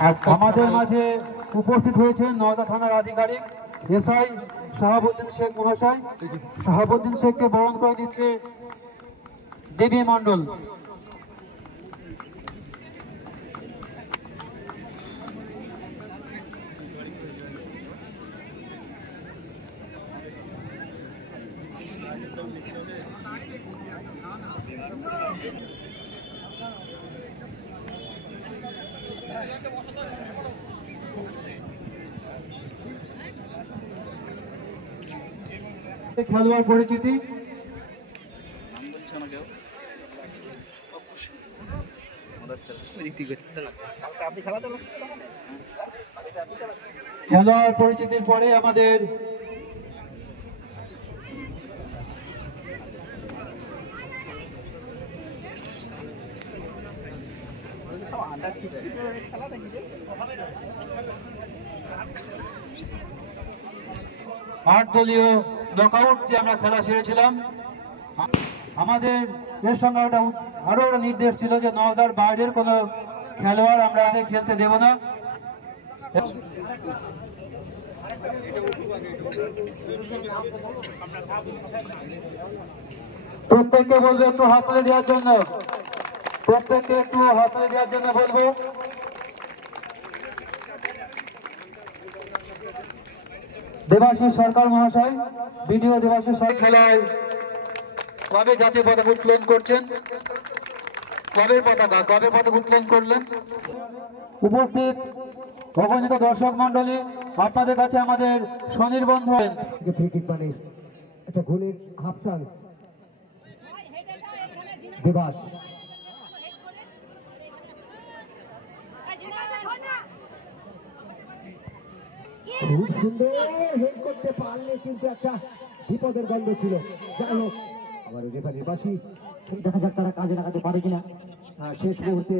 আমাদের মাঝে উপস্থিত হয়েছেন নওদা থানার আধিকারিক এসআই শাহাবুদ্দিন শেখ মহাশয়। শাহাবুদ্দিন শেখকে বরণ করে দিচ্ছে দেবী মণ্ডল। খেলোয়াড় পরিচিতি খেলোয়াড় পরিচিতির পরে আমাদের আট দলীয় নকআউট যে আমরা খেলা ছেড়েছিলাম, আমাদের এর সঙ্গে আরো একটা নির্দেশ ছিল যে নওদার বাইরের কোনো খেলোয়াড় আমরা খেলতে দেব না। প্রত্যেককে বলবো একটু হাত তুলে দেওয়ার জন্য, প্রত্যেককে একটু হাত তুলে দেওয়ার জন্য বলবো। দেবাশিস সরকার মহাশয়, বিডিও দেবাশিস সরকার খেলায় ক্লাবের জাতীয় পতাকা উত্তোলন করছেন। ক্লাবের পতাকা উত্তোলন করলেন। উপস্থিত অগণিত দর্শক মন্ডলী, আপনাদের কাছে আমাদের স্বনির্বন্ধ একটা গোলের হাফ চান্স। দেবাস খুব সুন্দর হেড করতে পারলে, কিন্তু একটা বিপদের গন্ধ ছিল। যাই হোক, আবার রেফারির বাসি, দেখা যাক তারা কাজে লাগাতে পারে কিনা। শেষ মুহূর্তে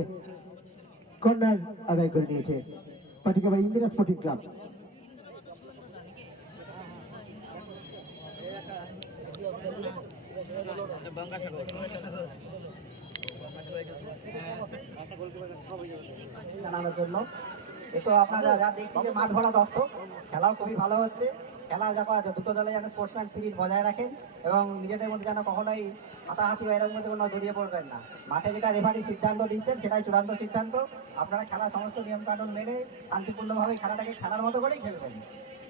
কর্নার আদায় করে নিয়েছে পাটিকাবাড়ি ইন্দিরা স্পোর্টিং ক্লাব। জানানোর জন্য তো আপনারা যা দেখছি যে মাঠ ভরা দর্শক, খেলাও খুবই ভালো হচ্ছে। খেলা যখন দুটো দলে যেন স্পোর্টসম্যান স্পিরিট বজায় রাখেন এবং নিজেদের মধ্যে যেন কখনোই হাতাহাতি বা এরকম মধ্যে কোনো জড়িয়ে পড়বেন না। মাঠে যেটা রেফারি সিদ্ধান্ত দিচ্ছেন সেটাই চূড়ান্ত সিদ্ধান্ত। আপনারা খেলার সমস্ত নিয়মকানুন মেনে শান্তিপূর্ণভাবে খেলাটাকে খেলার মতো করেই খেলবেন।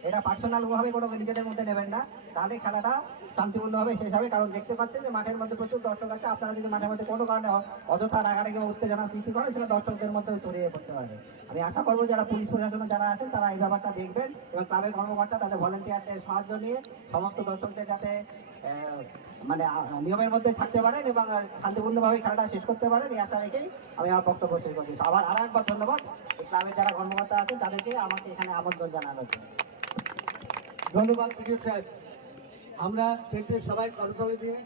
এটা পার্সোনালভাবে কোনো নিজেদের মধ্যে নেবেন না, তাহলে খেলাটা শান্তিপূর্ণভাবে শেষ হবে। কারণ দেখতে পাচ্ছেন যে মাঠের মধ্যে প্রচুর দর্শক আছে। আপনারা যদি মাঠের মধ্যে কোনো কারণে অযথা রাগারাগি বা উত্তেজনা সৃষ্টি করেন, সেটা দর্শকদের মধ্যে ছড়িয়ে পড়তে পারবে। আমি আশা করবো যারা পুলিশ প্রশাসনে যারা আছেন তারা এই ব্যাপারটা দেখবেন এবং ক্লাবের কর্মকর্তা তাদের ভলেন্টিয়ারদের সাহায্য নিয়ে সমস্ত দর্শকদের যাতে মানে নিয়মের মধ্যে থাকতে পারেন এবং শান্তিপূর্ণভাবে খেলাটা শেষ করতে পারেন, এই আশা রেখেই আমি আমার বক্তব্য শেষ করছি। আবার আর একবার ধন্যবাদ এই ক্লাবের যারা কর্মকর্তা আছেন তাদেরকে আমাকে এখানে আমন্ত্রণ জানানোর জন্য। ধন্যবাদ বিডিও সাহেব। আমরা টেন্টের সবাই করতালি দিয়ে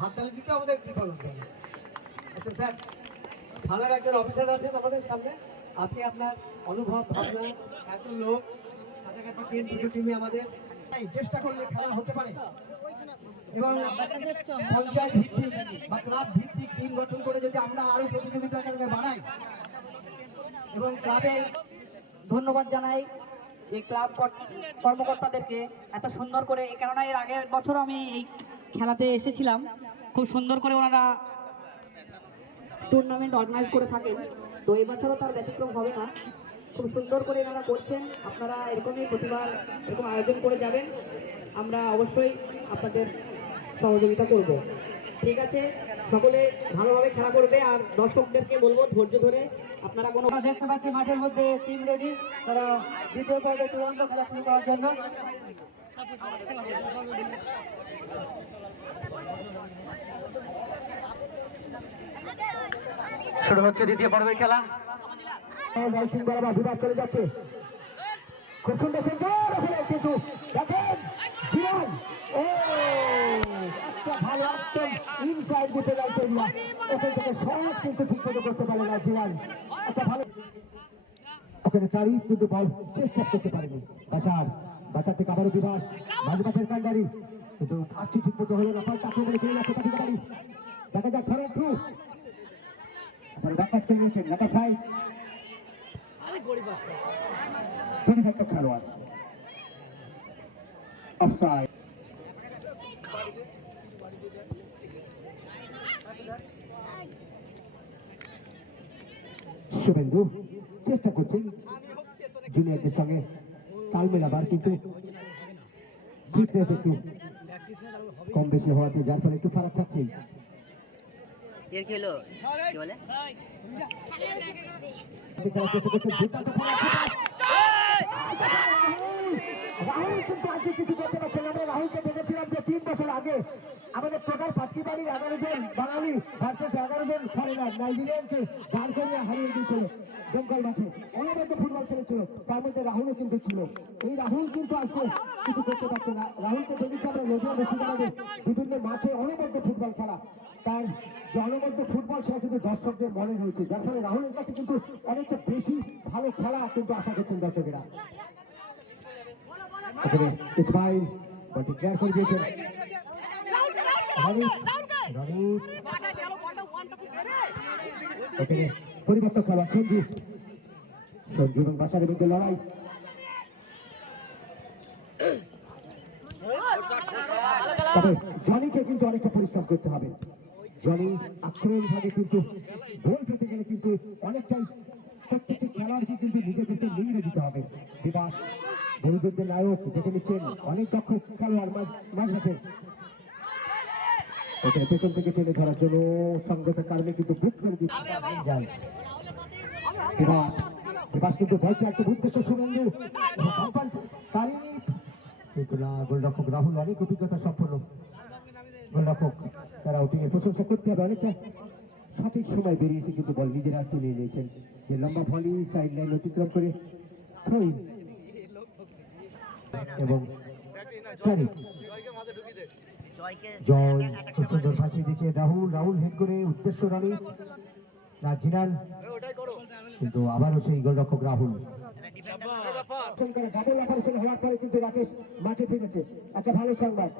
হাততালি দিতে আমাদের কৃপা করতে হবে। আচ্ছা স্যার, থানার একজন অফিসার আছেন আমাদের সামনে, আপনি আপনার অনুভব ভাবনা, এত লোক কাছাকাছি দুটো টিমে আমাদের চেষ্টা করলে খেলা হতে পারে এবং পঞ্চায়েত ভিত্তিক বা ক্লাব ভিত্তিক টিম গঠন করে যদি আমরা আরো প্রতিযোগিতাকে বাড়াই এবং ক্লাবের ধন্যবাদ জানাই এই ক্লাব কর্মকর্তাদেরকে এত সুন্দর করে, কেননা এর আগের বছর আমি এই খেলাতে এসেছিলাম, খুব সুন্দর করে ওনারা টুর্নামেন্ট অর্গানাইজ করে থাকেন। তো এই বছরও তার ব্যতিক্রম হবে না, খুব সুন্দর করে এনারা করছেন। আপনারা এরকমই প্রতিবার এরকম আয়োজন করে যাবেন, আমরা অবশ্যই আপনাদের সহযোগিতা করব। ঠিক আছে, সকলে ভালোভাবে খেলা করবে আর দর্শকদেরকে বলবো ধৈর্য ধরে আপনারা কোনো দেখতে পাচ্ছি মাঠের মধ্যে টিম রেডি, তারা দ্বিতীয় পর্বে চূড়ান্ত খেলা শুরু করার জন্য। শুরু হচ্ছে দ্বিতীয় পর্বের খেলা। চলে যাচ্ছে, খুব সুন্দর সুন্দর, কিন্তু দেখেন জীবন একটা ভালো একদম ইনসাইড দিতে যাচ্ছে, ওখান থেকে সহজ কিন্তু ঠিক মতো করতে পারে না জীবন। একটা ভালো ওখানে চারি কিন্তু বল চেষ্টা করতে পারেনি। বাসার থেকে আবারও বিভাস মাঝবাসের কান্ডারি, কিন্তু কাজটি ঠিক মতো হলো না। বল কাছে বলে চলে যাচ্ছে পাঠিকারি, দেখা যাক ফরেন থ্রু ব্যাকাজ খেলে নিয়েছেন নাকা খাই পরিবর্ত খেলোয়াড় অফসাইড। শুভেন্দু চেষ্টা করছেন জুনিয়রদের সঙ্গে তাল মেলাবার, কিন্তু ফিটনেস একটু কম বেশি হওয়াতে যার ফলে একটু ফারাক থাকছে। রাহুল কিন্তু আজকে কিছু করতে পারছে না। আমরা রাহুলকে দেখেছিলাম যে 3 বছর আগে আমাদের টোটাল পাটকি বাড়ির 11 জন বাঙালি ভার্সেস 11 জন ফরেনার নাইজেরিয়ানকে দাঁড় করিয়ে হারিয়ে দিয়েছিল দমকল মাঠে। অনবদ্য ফুটবল খেলেছিল, তার মধ্যে রাহুলও কিন্তু ছিল। এই রাহুল কিন্তু আজকে কিছু করতে পারছে না। রাহুলকে দেখেছি আমরা নদিয়া মুর্শিদাবাদে বিভিন্ন মাঠে অনবদ্য ফুটবল খেলা, তার যে অনবদ্য ফুটবল সেটা কিন্তু দর্শকদের মনে রয়েছে, যার ফলে রাহুলের কাছে কিন্তু অনেকটা বেশি ভালো খেলা কিন্তু আশা করছেন দর্শকেরা। ইসমাইল বলটি ক্লিয়ার করে দিয়েছেন। পরিবর্তন খেলা সঞ্জু এবং বাসারের মধ্যে লড়াই। তবে জনিকে কিন্তু অনেকটা পরিশ্রম করতে হবে। জনি আক্রমণ ভাগে কিন্তু গোল পেতে গেলে কিন্তু অনেকটাই প্রত্যেকটি খেলোয়াড়কে কিন্তু নিজেদেরকে নিয়ে দিতে হবে। বিবাস বন্ধুদের নায়ক দেখে নিচ্ছেন, অনেক দক্ষ খেলোয়াড় মাঝে ওখানে পেছন থেকে টেনে ধরার জন্য সঙ্গতের কারণে কিন্তু বুক করে দিতে যায়। বিবাস কিন্তু বলছে একটা উদ্দেশ্য শুভেন্দু কিন্তু না, গোলরক্ষক রাহুল অনেক অভিজ্ঞতা সম্পন্ন গোলরক্ষক, তারা ওটিকে প্রশংসা করতে হবে। অনেকটা সঠিক সময় বেরিয়েছে কিন্তু বল নিজেরা তুলে নিয়েছেন। যে লম্বা ভলি সাইড লাইন অতিক্রম করে থ্রোইং এবং জয় খুব সুন্দর ফাঁসিয়ে দিয়েছে রাহুল হেড করে উদ্দেশ্য রানী জিনান, কিন্তু আবারও সেই গোলরক্ষক রাহুল ডাবল অপারেশন হওয়ার পরে কিন্তু রাকেশ মাঠে ফিরেছে। একটা ভালো সংবাদ,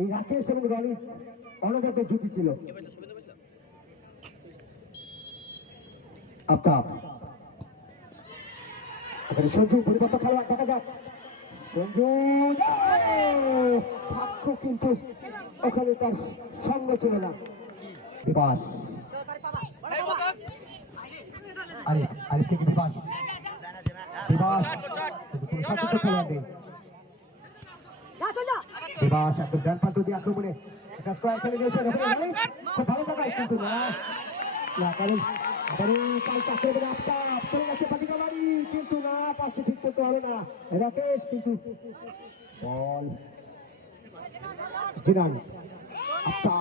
এই রাকেশ এবং রনি অনবদ্য জুটি ছিল। আফতাব এখানে সঞ্জু পরিবর্তন খেলোয়াড় দেখা যাক। সঞ্জু ভাগ্য কিন্তু ওখানে তার সঙ্গ ছিল না। বিবাস আরিফ থেকে বিবাস একদম ডান প্রান্ত দিয়ে আক্রমণে খেলে দিয়েছেন খুব ভালো জায়গায়, কিন্তু না কারণ কিন্তু না পাশে ঠিক করতে হবে না। রাকেশ কিন্তু বল জিনান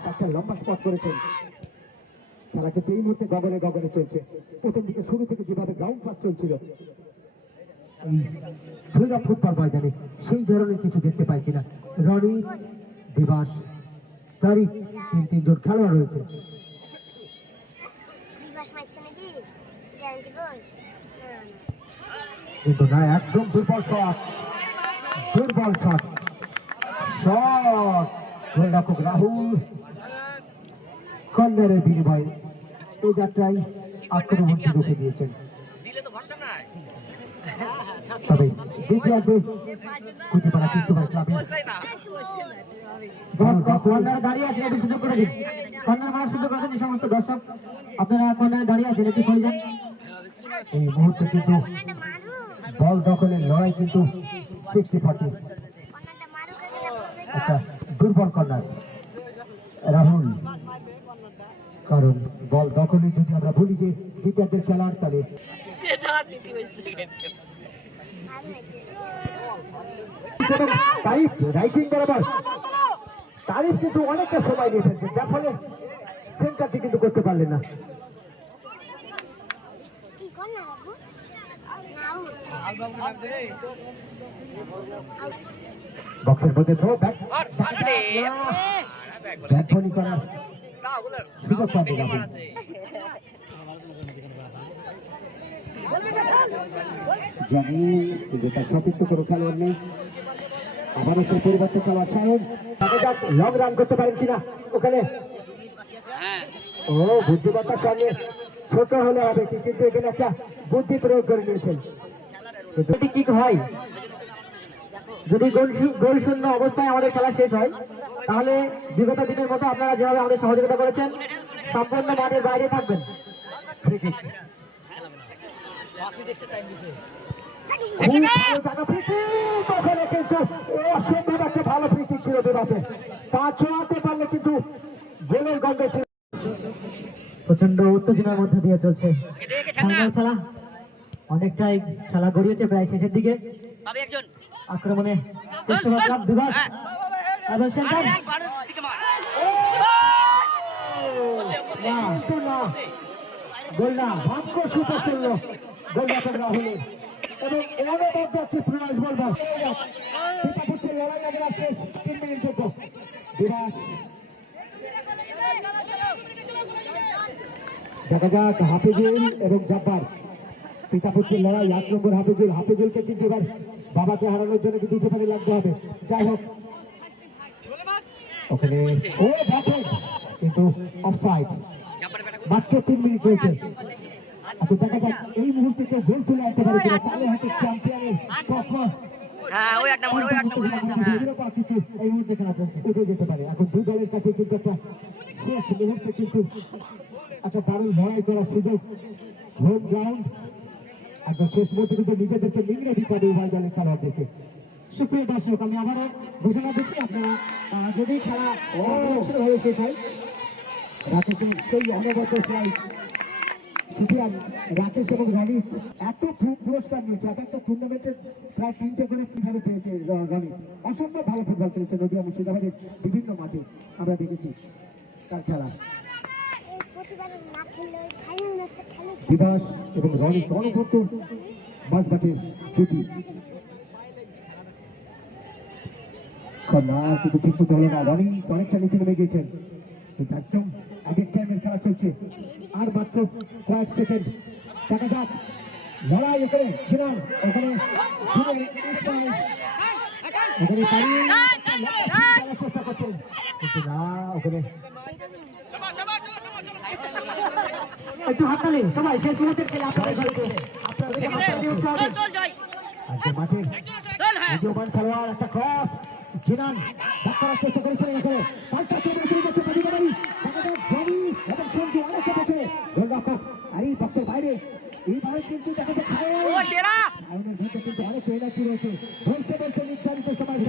একটা লম্বা স্পট করেছেন। খেলা কিন্তু এই মুহূর্তে গগনে গগনে চলছে। প্রথম দিকে শুরু থেকে যেভাবে গ্রাউন্ড পাস চলছিল ফুটবল ময়দানে সেই ধরনের কিছু দেখতে পাই কিনা। রনি দিবাস তারিখ তিনজন খেলোয়াড় রয়েছে। কিন্তু না, একদম দুর্বল শট গোলরক্ষক রাহুল কর্নারের বিনিময়ে এই যাত্রায় আক্রমণটি রুখে দিয়েছেন। তবে দ্বিতীয়ার্ধে কুটিপাড়া কৃষ্ণভাই ক্লাবে কর্নার দাঁড়িয়ে আছেন, এটি সুযোগ করে দিন। কর্নার মারার সুযোগ আছেন এই সমস্ত দর্শক, আপনারা কর্নারে দাঁড়িয়ে আছেন, এটি করে যান। এই মুহূর্তে কিন্তু বল দখলের লড়াই কিন্তু 60-40, একটা দুর্বল কর্নার রাহুল। কারণ বল দখলে যদি আমরা বলি যে দ্বিতীয়ার্ধের খেলার, তাহলে রাইটিং বরাবর তারিফ কিন্তু অনেকটা সময় নিয়ে ফেলছে, যার ফলে সেন্টারটি কিন্তু করতে পারলেন না। বক্সের মধ্যে থ্রো ব্যাট বলি করার সুযোগ পাবে রাহুল। জানি কিন্তু তার সতীর্থ কোনো খেলোয়াড় নেই। আবারও সেই পরিবর্তন খেলোয়াড় সাহেব লং রান করতে পারেন কিনা ওখানে। ও বুদ্ধিমত্তার সঙ্গে ছোট হলে হবে, কিন্তু এখানে একটা বুদ্ধি প্রয়োগ করে নিয়েছেন। যদি কিক হয়, যদি গোল শূন্য অবস্থায় আমাদের খেলা শেষ হয়, তাহলে বিগত দিনের মতো আপনারা যেভাবে আমাদের সহযোগিতা করেছেন সম্পূর্ণ মাঠের বাইরে থাকবেন। অসম্ভব একটা ভালো ফ্রি কিক ছিল বিবাসে, পা ছোঁয়াতে পারলে কিন্তু গোলের গন্ধ ছিল। প্রচন্ড উত্তেজনার মধ্যে দিয়ে চলছে খেলা, অনেকটাই খেলা গড়িয়েছে প্রায় শেষের দিকে। আক্রমণে বিভাস এবং সেন্টার গোল না, ভাগ্য সুপার চলল গোলদাতা রাহুলের এবং এভাবে যাচ্ছে প্রয়াস বলবো লড়াই লাগে শেষ 3 মিনিট যোগ্য। বিভাস দেখা যাক হাফিজুল এবং জব্বার পিতাপুত্রের লড়াই। 8 নম্বর হাফিজুলকে কিন্তু এবার বাবাকে হারানোর জন্য কিন্তু দিতে পারে লাগতে হবে। যাই হোক ওখানে ও ব্যাটে কিন্তু অফসাইড, মাত্র 3 মিনিট রয়েছে। আচ্ছা দেখা যাক এই মুহূর্তে কেউ গোল তুলে আনতে পারে কিনা, তাহলে হয়তো চ্যাম্পিয়নের টপার কিন্তু এই মুহূর্তে খেলা চলছে, এগিয়ে যেতে পারে। এখন দুই দলের কাছে কিন্তু একটা শেষ মুহূর্তে কিন্তু একটা দারুণ লড়াই করার সুযোগ। হোম গ্রাউন্ড একদম শেষ মুহূর্তে কিন্তু নিজেদেরকে নিংড়ে দিতে হবে উভয় দলের খেলোয়াড়দেরকে। সুপ্রিয় দর্শক, আমি আবারও ঘোষণা দিচ্ছি, আপনারা যদি খেলা ভাবে শেষ হয়, রাকেশ সেই অনবদ্য ফ্লাইট সুতরাং রাকেশ এবং রনিত এত পুরস্কার নিয়েছে, এক একটা টুর্নামেন্টে প্রায় 3টে করে কিভাবে পেয়েছে রনিত। অসম্ভব ভালো ফুটবল খেলেছে নদীয়া মুর্শিদাবাদের বিভিন্ন মাঠে আমরা দেখেছি তার খেলা। বিভাস এবং রনিত অনবদ্য বাঁশবাটের জুটি কিন্তু ঠিক মতো হলো না। রনিত অনেকটা নিচে নেমে গিয়েছেন, কিন্তু একদম আগের টাইমের খেলা চলছে, আর মাত্র কয়েক সেকেন্ড। দেখা যাক লড়াই ওখানে ছিলাম, ওখানে চেষ্টা করছেন কিন্তু না, ওখানে একটু হাততালি সবাই। শেষ মুহূর্তের খেলা আপনাদের মাঠের উদীয়মান খেলোয়াড় একটা ক্রস জিনান ধাক্কা করার চেষ্টা করেছিলেন, এখানে পাল্টা চলে গেছে প্রতিবারই জনি এবং সঞ্জু অনেকটা পেছনে গোলরক্ষক আর এই বক্সের বাইরে। এইবারে কিন্তু দেখা যাচ্ছে আইনের ভেতরে কিন্তু অনেক এনার্জি রয়েছে, বলতে বলতে নির্ধারিত সময়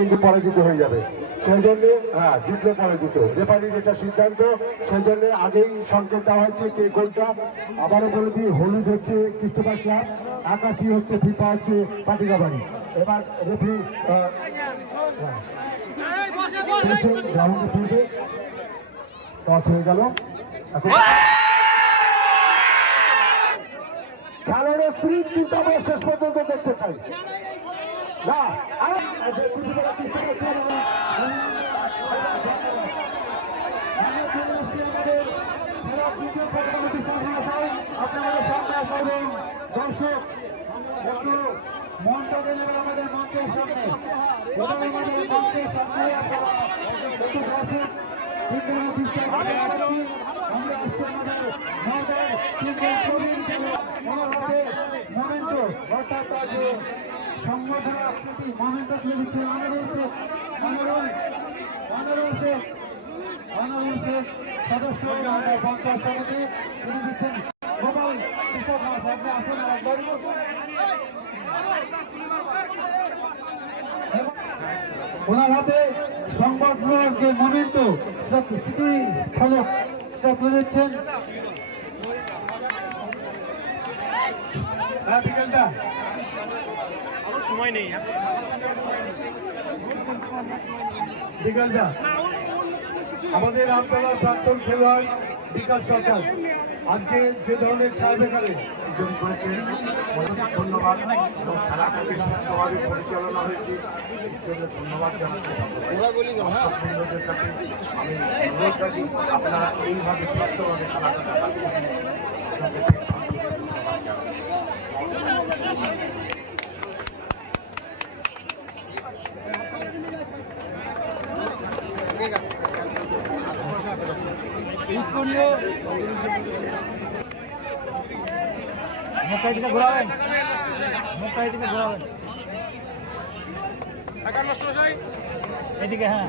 কিন্তু পরাজিত হয়ে যাবে, সেই জন্য হ্যাঁ জিতলে পরাজিত। রেফারির যেটা সিদ্ধান্ত, সেই জন্য আগেই সংকেত দেওয়া হয়েছে কে কোনটা। আবারও বলে দিই, হলুদ হচ্ছে ক্রিস্টোফার ক্লাব, আকাশি হচ্ছে ফিফা হচ্ছে পাটিকাবাড়ি। এবার রেফারি গ্রাউন্ডে ফিরবে, টস হয়ে গেল। খেলোয়াড়ের স্পিরিট কিন্তু আমরা শেষ পর্যন্ত দেখতে চাই না। দর্শক একটু মঞ্চ দেবেন আমাদের মঞ্চের সামনে, আমাদের মঞ্চের সামনে একটু দর্শক আমরা আসছি আমাদের মোমেন্টো অর্থাৎ সংগঠনের আকৃতি মোমেন্টো তুলে দিচ্ছে অনরুল শেখ সদস্য আমাদের পঞ্চায়েত সমিতি তুলে দিচ্ছেন মোবাইল কৃষক মাস। আপনি আসুন ওনার হাতে সংগঠনের যে মোমেন্টো স্মৃতি ফলক সেটা তুলে দিচ্ছেন। বিকেলটা সময় নেই। বিকেলটা আমাদের আমতলার প্রাক্তন খেলোয়াড় বিকাশ সরকার আজকে যে ধরনের খেলা দেখালেন ধন্যবাদ। এবং খেলাটাকে সুস্থভাবে পরিচালনা হয়েছে, এর জন্য ধন্যবাদ জানাচ্ছি দর্শকবৃন্দদের কাছে। আমি অনুরোধ রাখি আপনারা এইভাবে সুস্থভাবে খেলাটা দেখাচ্ছেন। মুখের দিকে ঘোরাবেন, মুখের দিকে ঘোরাবেন এদিকে। হ্যাঁ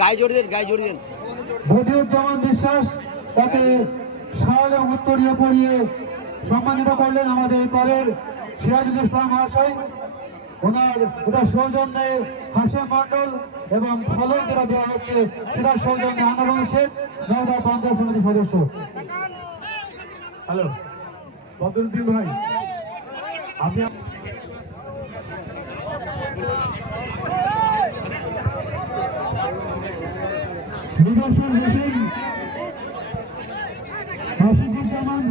গায়ে জোর দেন, গায়ে জোর দেন। বদিউজ্জামান বিশ্বাস তাকে শাল এবং উত্তরীয় পরিয়ে সম্মানিত করলেন আমাদের করের সিরাজুল ইসলাম মহাশয়। ওটা সৌজন্যে হাসিম মন্ডল এবং ফলক যেটা দেওয়া হচ্ছে সেটা সৌজন্যে আনোয়ার শেখ, নওদা পঞ্চায়েত সমিতি সদস্য। হ্যালো বদরুদ্দিন ভাই, আপনি নিদর্শন হোসেন, হাসিবুজ্জামান,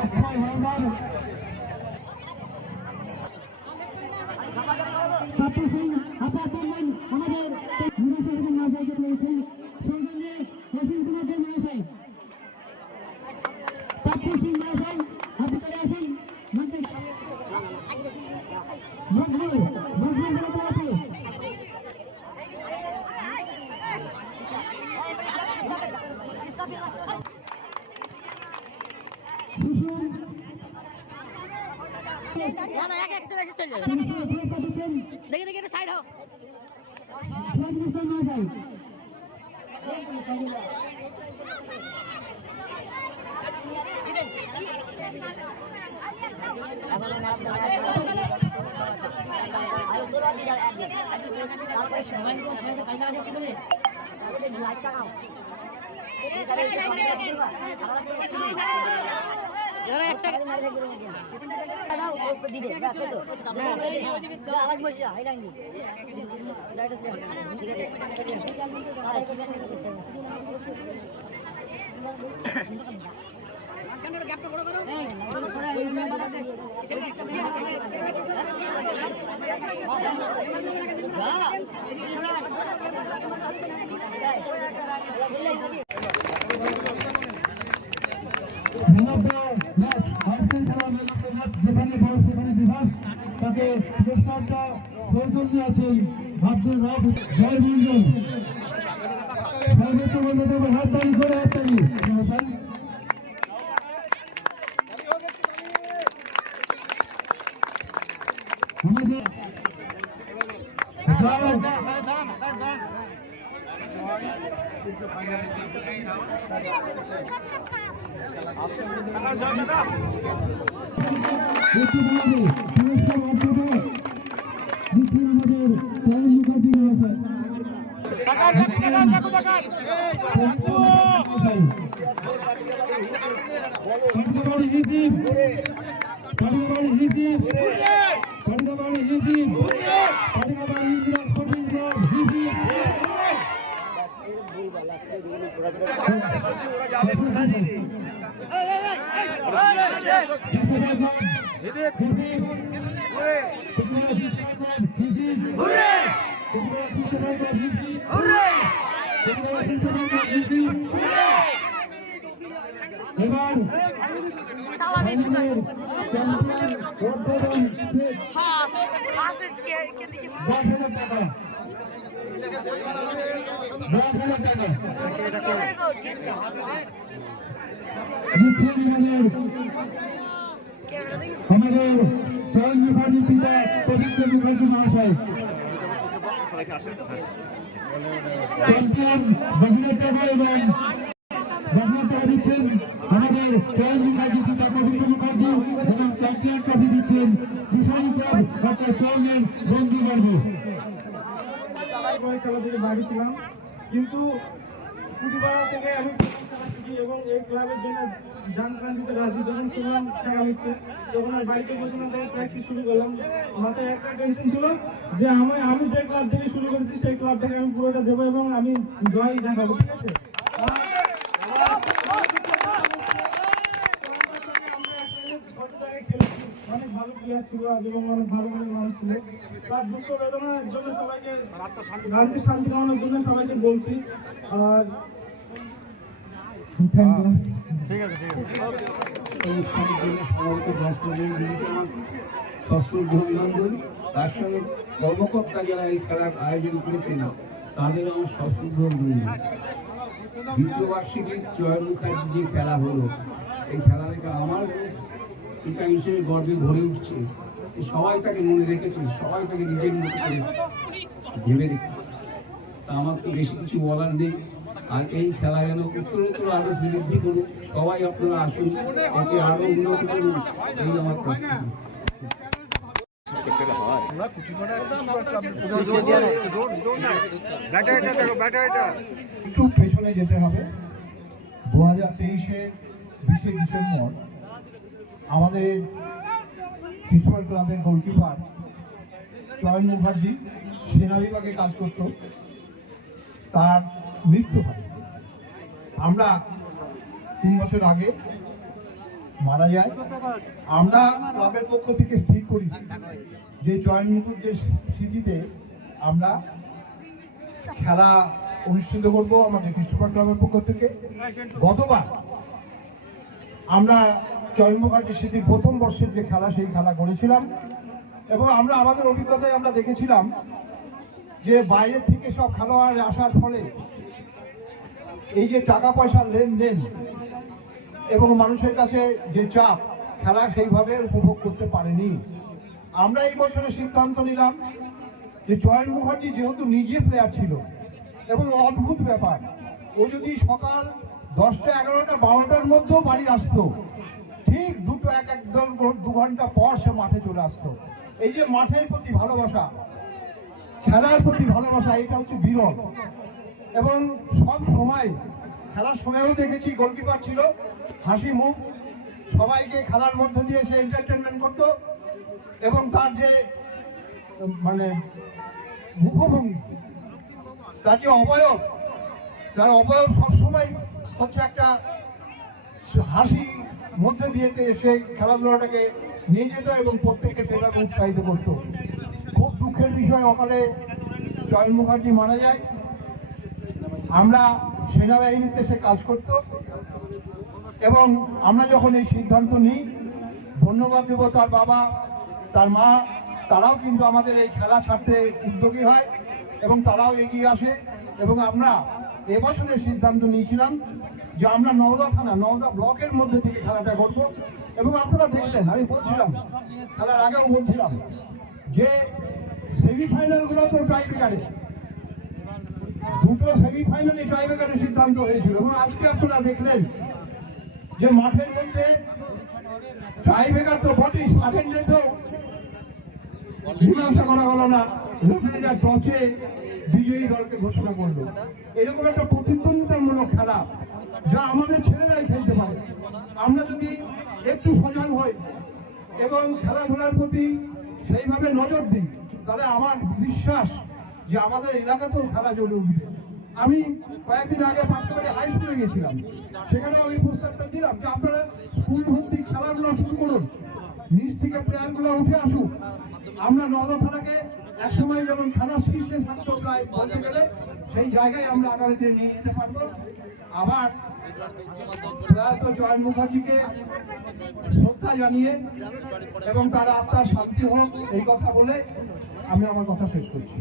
অক্ষয় হালদার, আপনারা করবেন আমাদের মহাশয়কে রয়েছেন সৌজন্যে অসীম কুমার দেব মহাশয়, পাপ্পু সিং মহাশয়, আপনি চলে আসুন মঞ্চে। দেখি দেখি একটু সাইড হোক। আওয়াজ বলছি গ্যাপটা বড় করো। তাকে পুরস্কারটা সৌজন্যে আছেন আব্দুল রব জয়মঞ্জন। সর্বোচ্চ বলতে দেবো হাততালি করে হাততালি। আমাদের চয়ন মুখার্জি পিতা পবিত্র মুখার্জি মহাশয় চ্যাম্পিয়ন বহিরাজ্য এবং বহিরাজ্য দিচ্ছেন আমাদের চয়ন মুখার্জি পিতা পবিত্র মুখার্জি এবং চ্যাম্পিয়ন ট্রফি দিচ্ছেন বিশালী ক্লাব ডক্টর সৌমেন বন্ধুবর্গ। খেলা থেকে বাড়ি ছিলাম, কিন্তু পুটিপাড়া থেকে আমি শিখি এবং এই ক্লাবের জন্য জানকান্দিতে রাজি। যখন শুনলাম খেলা হচ্ছে তখন আর বাড়িতে বসে না থেকে প্র্যাকটিস শুরু করলাম। মাথায় একটা টেনশন ছিল যে আমি যে ক্লাব থেকে শুরু করেছি সেই ক্লাব থেকে আমি পুরোটা দেবো এবং আমি জয় দেখাবো, ঠিক আছে। অনেক ভালো প্লেয়ার ছিল এবং অনেক ভালো ভালো মানুষ ছিল। তার দুঃখ বেদনার জন্য সবাইকে গান্ধী শান্তি কামনার জন্য সবাইকে বলছি। আর ঠিক আছে সশ্রদ্ধ অভিনন্দন। তার সঙ্গে কর্মকর্তা যারা এই খেলার আয়োজন করেছেন তাদের আমার সশ্রদ্ধ অভিনন্দন। দ্বিতীয় বার্ষিকীর চয়ন মুখার্জি যে খেলা হলো, এই খেলা থেকে আমার পিতা হিসেবে গর্বে ভরে উঠছে। সবাই তাকে মনে রেখেছে, সবাই তাকে নিজের মতো করে ভেবে রেখেছে। তা আমার তো বেশি কিছু বলার নেই। আর এই খেলা যেন উত্তরোত্তর আরো বৃদ্ধি করুক, সবাই আপনারা আসুন, একে আরো উন্নত করুন, এই আমার প্রার্থনা। একটু পেছনে যেতে হবে। 2023-এর 20শে ডিসেম্বর আমাদের কিশোর ক্লাবের গোলকিপার চয়ন মুখার্জি সেনা বিভাগে কাজ করত, তার মৃত্যু হয়। আমরা 3 বছর আগে মারা যায়। আমরা ক্লাবের পক্ষ থেকে স্থির করি যে চয়ন মুখার্জির স্মৃতিতে আমরা খেলা অনুষ্ঠিত করব আমাদের খ্রিস্টপাড় ক্লাবের পক্ষ থেকে। গতবার আমরা চয়ন মুখার্জি স্মৃতির প্রথম বর্ষের যে খেলা, সেই খেলা করেছিলাম এবং আমরা আমাদের অভিজ্ঞতায় আমরা দেখেছিলাম যে বাইরের থেকে সব খেলোয়াড় আসার ফলে এই যে টাকা পয়সার লেনদেন এবং মানুষের কাছে যে চাপ, খেলা সেইভাবে উপভোগ করতে পারেনি। আমরা এই বছরে সিদ্ধান্ত নিলাম যে চয়ন মুখার্জি যেহেতু নিজে প্লেয়ার ছিল এবং অদ্ভুত ব্যাপার, ও যদি সকাল 10টা 11টা 12টার মধ্যেও বাড়ি আসতো, ঠিক দুটো একদম 2 ঘন্টা পর সে মাঠে চলে আসতো। এই যে মাঠের প্রতি ভালোবাসা, খেলার প্রতি ভালোবাসা, এটা হচ্ছে বিরল। এবং সব সময় খেলার সময়ও দেখেছি গোলকিপার ছিল, হাসি মুখ, সবাইকে খেলার মধ্যে দিয়ে সে এন্টারটেনমেন্ট করত এবং তার যে মানে মুখভঙ্গি, তার যে অবয়ব, তার অবয়ব সবসময় হচ্ছে একটা হাসি মধ্যে দিয়ে সে খেলাধুলাটাকে নিয়ে যেত এবং প্রত্যেককে সেটাকে উৎসাহিত করত। খুব দুঃখের বিষয়, অকালে চয়ন মুখার্জি মারা যায়। আমরা সেনাবাহিনীতে সে কাজ করত এবং আমরা যখন এই সিদ্ধান্ত নিই, ধন্যবাদ দেব তার বাবা, তার মা, তারাও কিন্তু আমাদের এই খেলা ছাড়তে উদ্যোগী হয় এবং তারাও এগিয়ে আসে। এবং আমরা এবছরের সিদ্ধান্ত নিয়েছিলাম যে আমরা নওদা থানা, নওদা ব্লকের মধ্যে থেকে খেলাটা করব। এবং আপনারা দেখলেন, আমি বলছিলাম খেলার আগেও বলছিলাম যে সেমিফাইনালগুলো তো টাইব্রেকারে, দুটো সেমিফাইনালে টাইব্রেকারের সিদ্ধান্ত হয়েছিল। এবং আজকে আপনারা দেখলেন যে মাঠের মধ্যে টাইব্রেকার তো বটেই, সেকেন্ডে তো মীমাংসা করা হলো না, রেফারিরা টসে বিজয়ী দলকে ঘোষণা করলো। এরকম একটা প্রতিদ্বন্দ্বিতামূলক খেলা যা আমাদের ছেলেরাই খেলতে পারে। আমরা যদি একটু সজাগ হই এবং খেলাধুলার প্রতি সেইভাবে নজর দিই, তাহলে আমার বিশ্বাস যে আমাদের এলাকাতেও খেলা জ্বলে উঠবে। আমি কয়েকদিন আগে পাট্টাবাড়ি হাই স্কুলে গেছিলাম, সেখানে আমি প্রস্তাবটা দিলাম যে আপনারা স্কুল ভিত্তিক খেলাধুলা শুরু করুন, নিচ থেকে প্লেয়ারগুলো উঠে আসুক। আমরা নওদা থানাকে একসময় যেমন খেলার শীর্ষে থাকতো প্রায় বলতে গেলে, সেই জায়গায় আমরা আগামী দিনে নিয়ে যেতে পারবো। আবার প্রয়াত চয়ন মুখার্জিকে শ্রদ্ধা জানিয়ে এবং তার আত্মার শান্তি হোক, এই কথা বলে আমি আমার কথা শেষ করছি।